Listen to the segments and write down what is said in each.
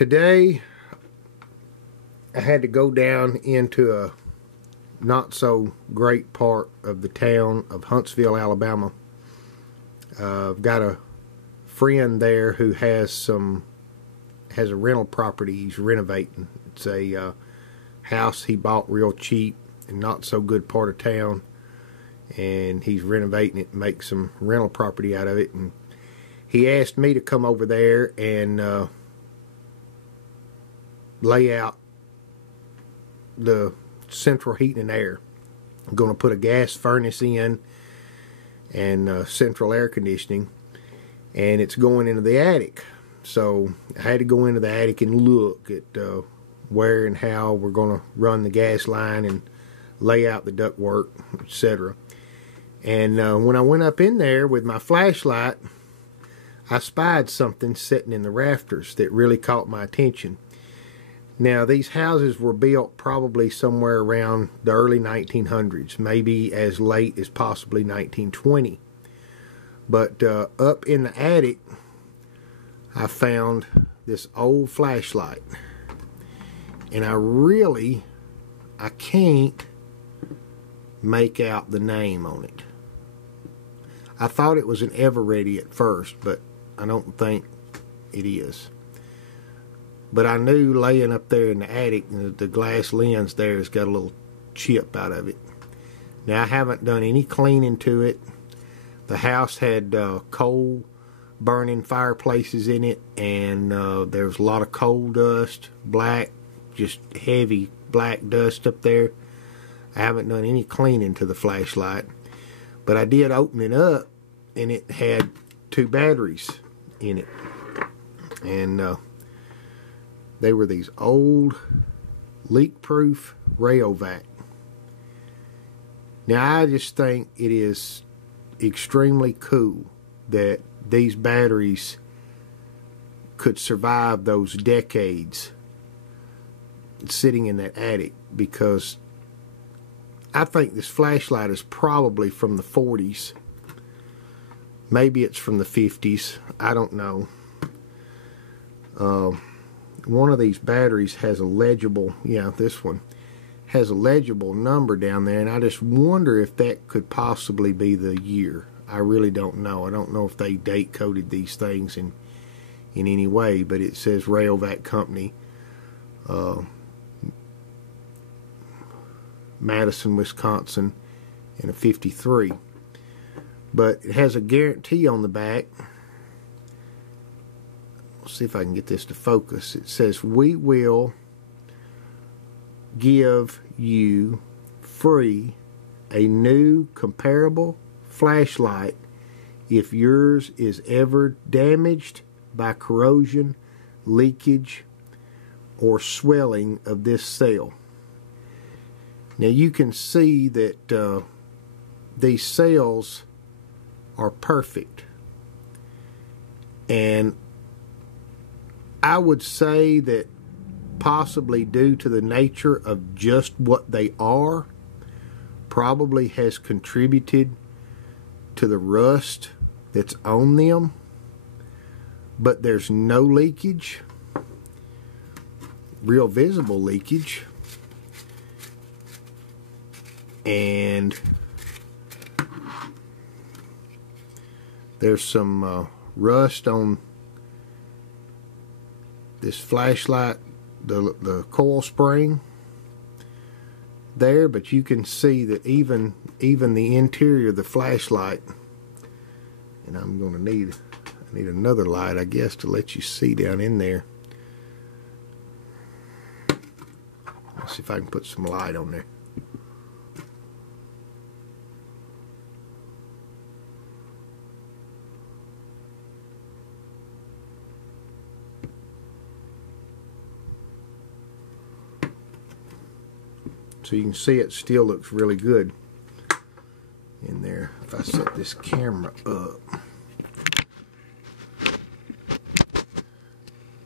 Today I had to go down into a not so great part of the town of Huntsville, Alabama. I've got a friend there who has a rental property he's renovating. It's a house he bought real cheap in not so good part of town, and he's renovating it and make some rental property out of it. And he asked me to come over there and lay out the central heating and air. I'm going to put a gas furnace in and central air conditioning, and it's going into the attic. So I had to go into the attic and look at where and how we're going to run the gas line and lay out the ductwork, etc. And when I went up in there with my flashlight, I spied something sitting in the rafters that really caught my attention. Now, these houses were built probably somewhere around the early 1900s, maybe as late as possibly 1920. But up in the attic, I found this old flashlight. And I can't make out the name on it. I thought it was an Eveready at first, but I don't think it is. But I knew laying up there in the attic, the glass lens there has got a little chip out of it. Now, I haven't done any cleaning to it. The house had coal burning fireplaces in it, and there was a lot of coal dust, black, just heavy black dust up there. I haven't done any cleaning to the flashlight, but I did open it up, and it had 2 batteries in it. And they were these old leak-proof Rayovac. Now, I just think it is extremely cool that these batteries could survive those decades sitting in that attic, because I think this flashlight is probably from the 40s. Maybe it's from the 50s. I don't know. One of these batteries has a legible, this one has a legible number down there, and I just wonder if that could possibly be the year. I really don't know. I don't know if they date coded these things in any way, but it says Rayovac Company, Madison, Wisconsin, and a 53. But it has a guarantee on the back. Let's see if I can get this to focus. It says, "We will give you free a new comparable flashlight if yours is ever damaged by corrosion, leakage, or swelling of this cell." Now, you can see that these cells are perfect, and I would say that possibly due to the nature of just what they are, probably has contributed to the rust that's on them, but there's no leakage, real visible leakage, and there's some rust on this flashlight, the coil spring there, but you can see that even the interior of the flashlight, and I'm going to need another light, I guess, to let you see down in there. Let's see if I can put some light on there. So you can see it still looks really good in there. If I set this camera up, let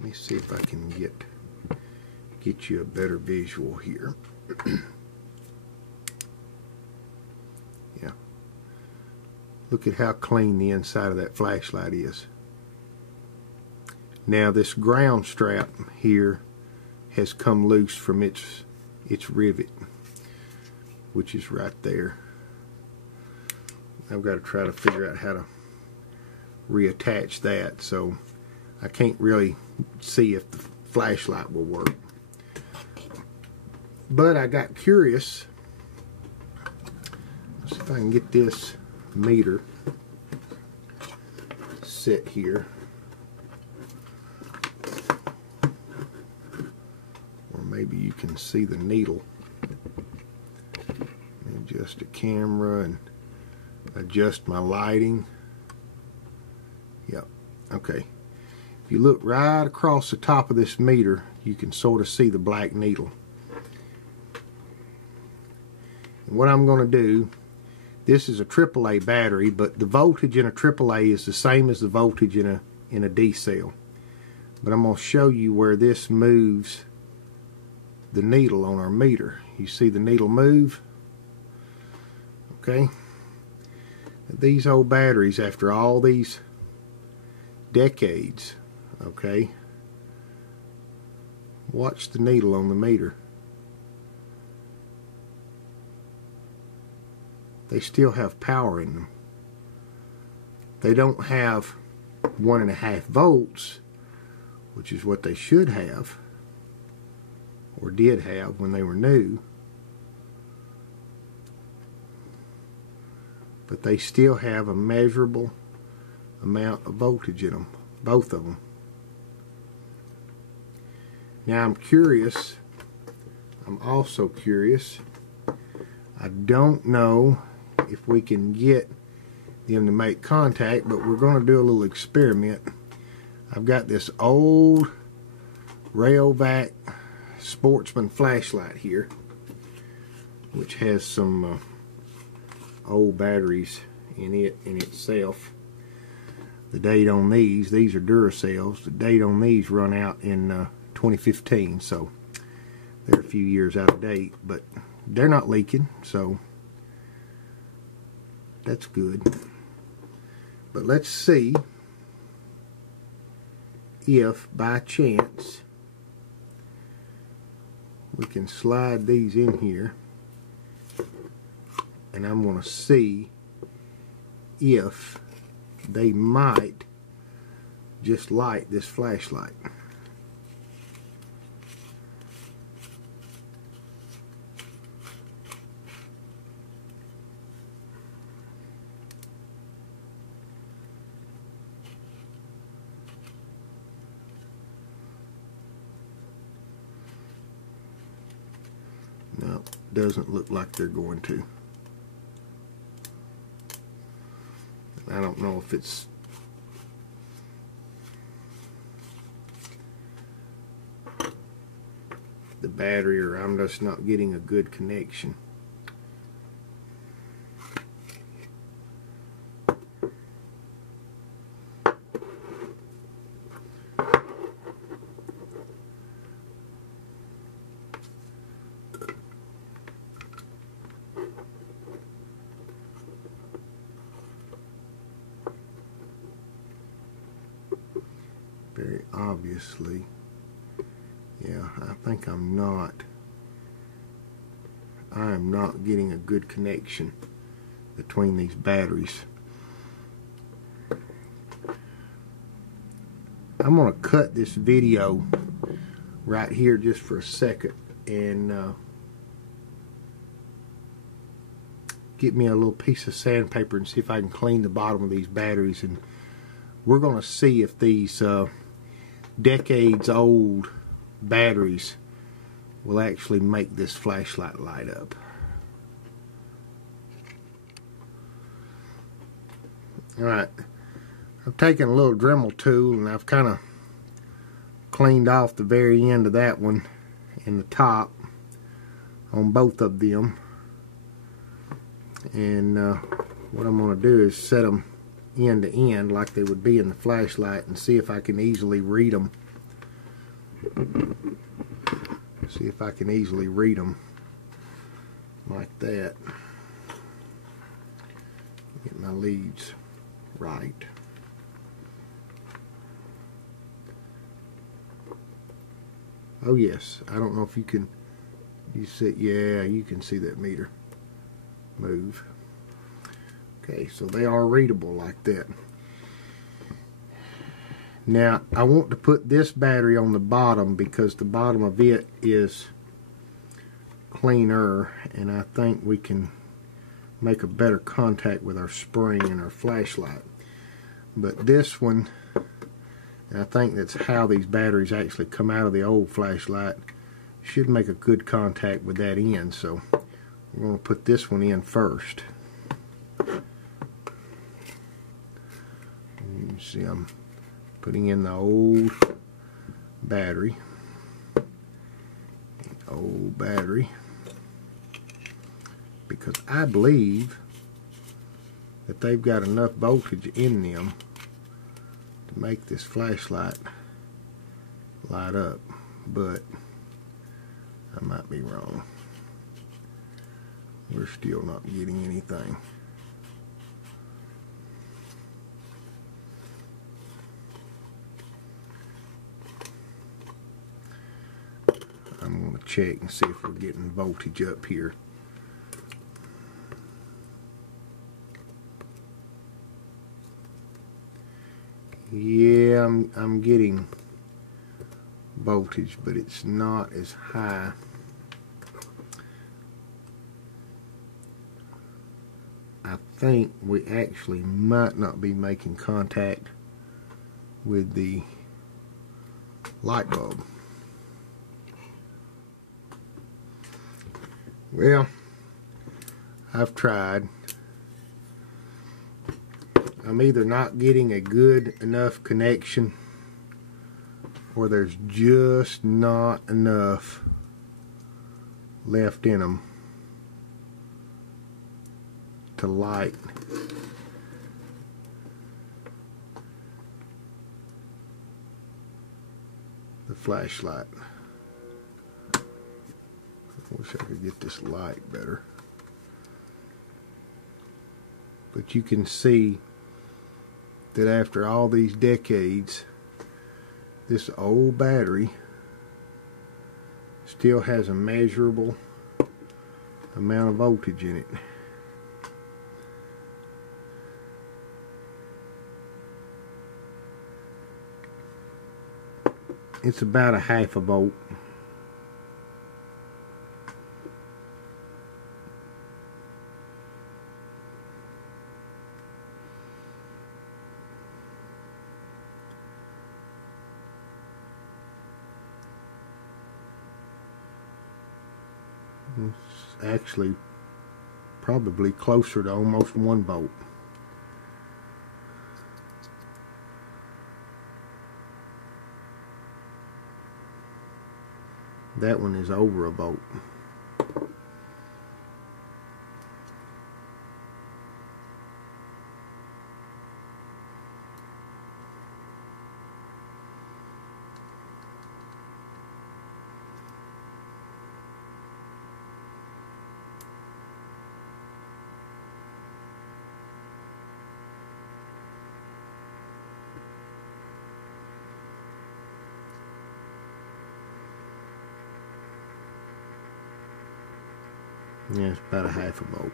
me see if I can get you a better visual here. Yeah. Look at how clean the inside of that flashlight is. Now this ground strap here has come loose from its rivet, which is right there. I've got to try to figure out how to reattach that, so I can't really see if the flashlight will work. But I got curious. Let's see if I can get this meter set here. Or maybe you can see the needle. Adjust the camera and adjust my lighting. Yep, okay. If you look right across the top of this meter, you can sort of see the black needle. And what I'm going to do, this is a AAA battery, but the voltage in a AAA is the same as the voltage in a D cell. But I'm going to show you where this moves the needle on our meter. You see the needle move? Okay. These old batteries, after all these decades, okay, watch the needle on the meter. They still have power in them. They don't have 1.5 volts, which is what they should have, or did have when they were new. But they still have a measurable amount of voltage in them, both of them. Now I'm curious, I'm also curious, I don't know if we can get them to make contact, but we're going to do a little experiment. I've got this old Rayovac Sportsman flashlight here, which has some old batteries in it in itself. The date on these are Duracells. The date on these run out in 2015, so they're a few years out of date, but they're not leaking, so that's good. But let's see if by chance we can slide these in here, and I'm going to see if they might just light this flashlight. No, doesn't look like they're going to. I don't know if it's the battery or I'm just not getting a good connection. Very obviously, yeah, I think I am not getting a good connection between these batteries. I'm going to cut this video right here just for a second and get me a little piece of sandpaper and see if I can clean the bottom of these batteries, and we're going to see if these decades old batteries will actually make this flashlight light up. Alright, I've taken a little Dremel tool and I've kind of cleaned off the very end of that one and the top on both of them, and what I'm going to do is set them end to end like they would be in the flashlight and see if I can easily read them. See if I can easily read them like that. Get my leads right. Oh yes, I don't know if you can, you see, yeah, you can see that meter move. Okay, so they are readable like that. Now I want to put this battery on the bottom because the bottom of it is cleaner, and I think we can make a better contact with our spring and our flashlight. But this one, and I think that's how these batteries actually come out of the old flashlight, should make a good contact with that end. So we're going to put this one in first. You can see I'm putting in the old battery. Because I believe that they've got enough voltage in them to make this flashlight light up, but I might be wrong. We're still not getting anything. I'm going to check and see if we're getting voltage up here. Yeah, I'm getting voltage, but it's not as high. I think we actually might not be making contact with the light bulb. Well, I've tried. I'm either not getting a good enough connection, or there's just not enough left in them to light the flashlight. I wish I could get this light better. But you can see that after all these decades, this old battery still has a measurable amount of voltage in it. It's about a half a volt. It's actually probably closer to almost 1 volt. That one is over a volt. Yeah, it's about a half a volt.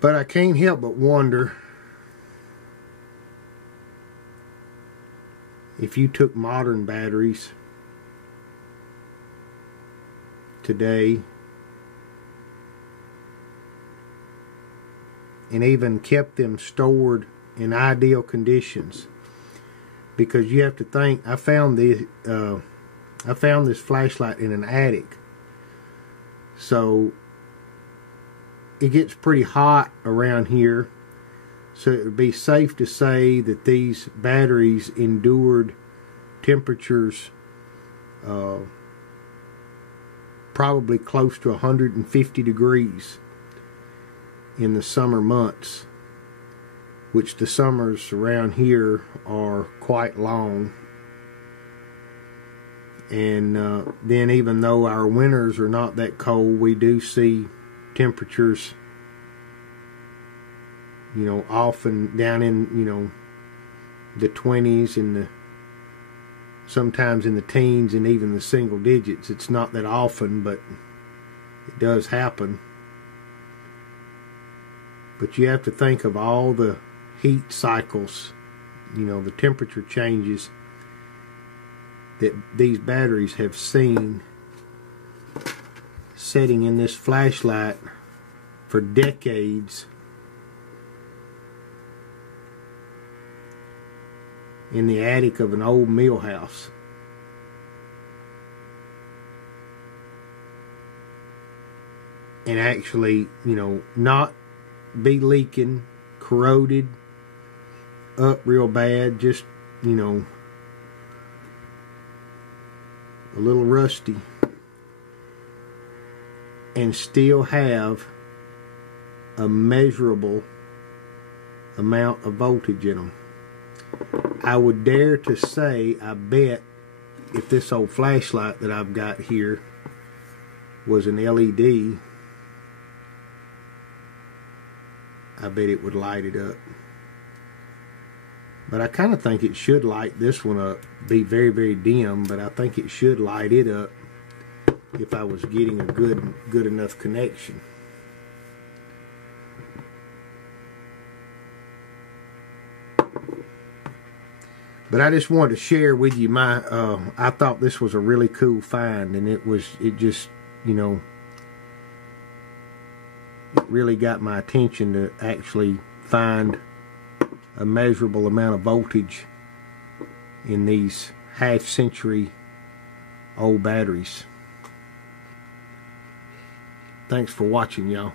But I can't help but wonder if you took modern batteries today and even kept them stored in ideal conditions, because you have to think, I found this flashlight in an attic, so it gets pretty hot around here, so it would be safe to say that these batteries endured temperatures probably close to 150 degrees in the summer months, which the summers around here are quite long. And then even though our winters are not that cold, we do see temperatures, you know, often down in, you know, the 20s and the sometimes in the teens and even the single digits. It's not that often, but it does happen. But you have to think of all the heat cycles, you know, the temperature changes that these batteries have seen sitting in this flashlight for decades in the attic of an old mill house. And actually, you know, not be leaking, corroded up real bad, just, you know, a little rusty, and still have a measurable amount of voltage in them. I would dare to say, I bet if this old flashlight that I've got here was an LED, I bet it would light it up. But I kind of think it should light this one up. Be very, very dim, but I think it should light it up if I was getting a good enough connection. But I just wanted to share with you my, I thought this was a really cool find, and it just, you know, it really got my attention to actually find a measurable amount of voltage in these half-century old batteries. Thanks for watching, y'all.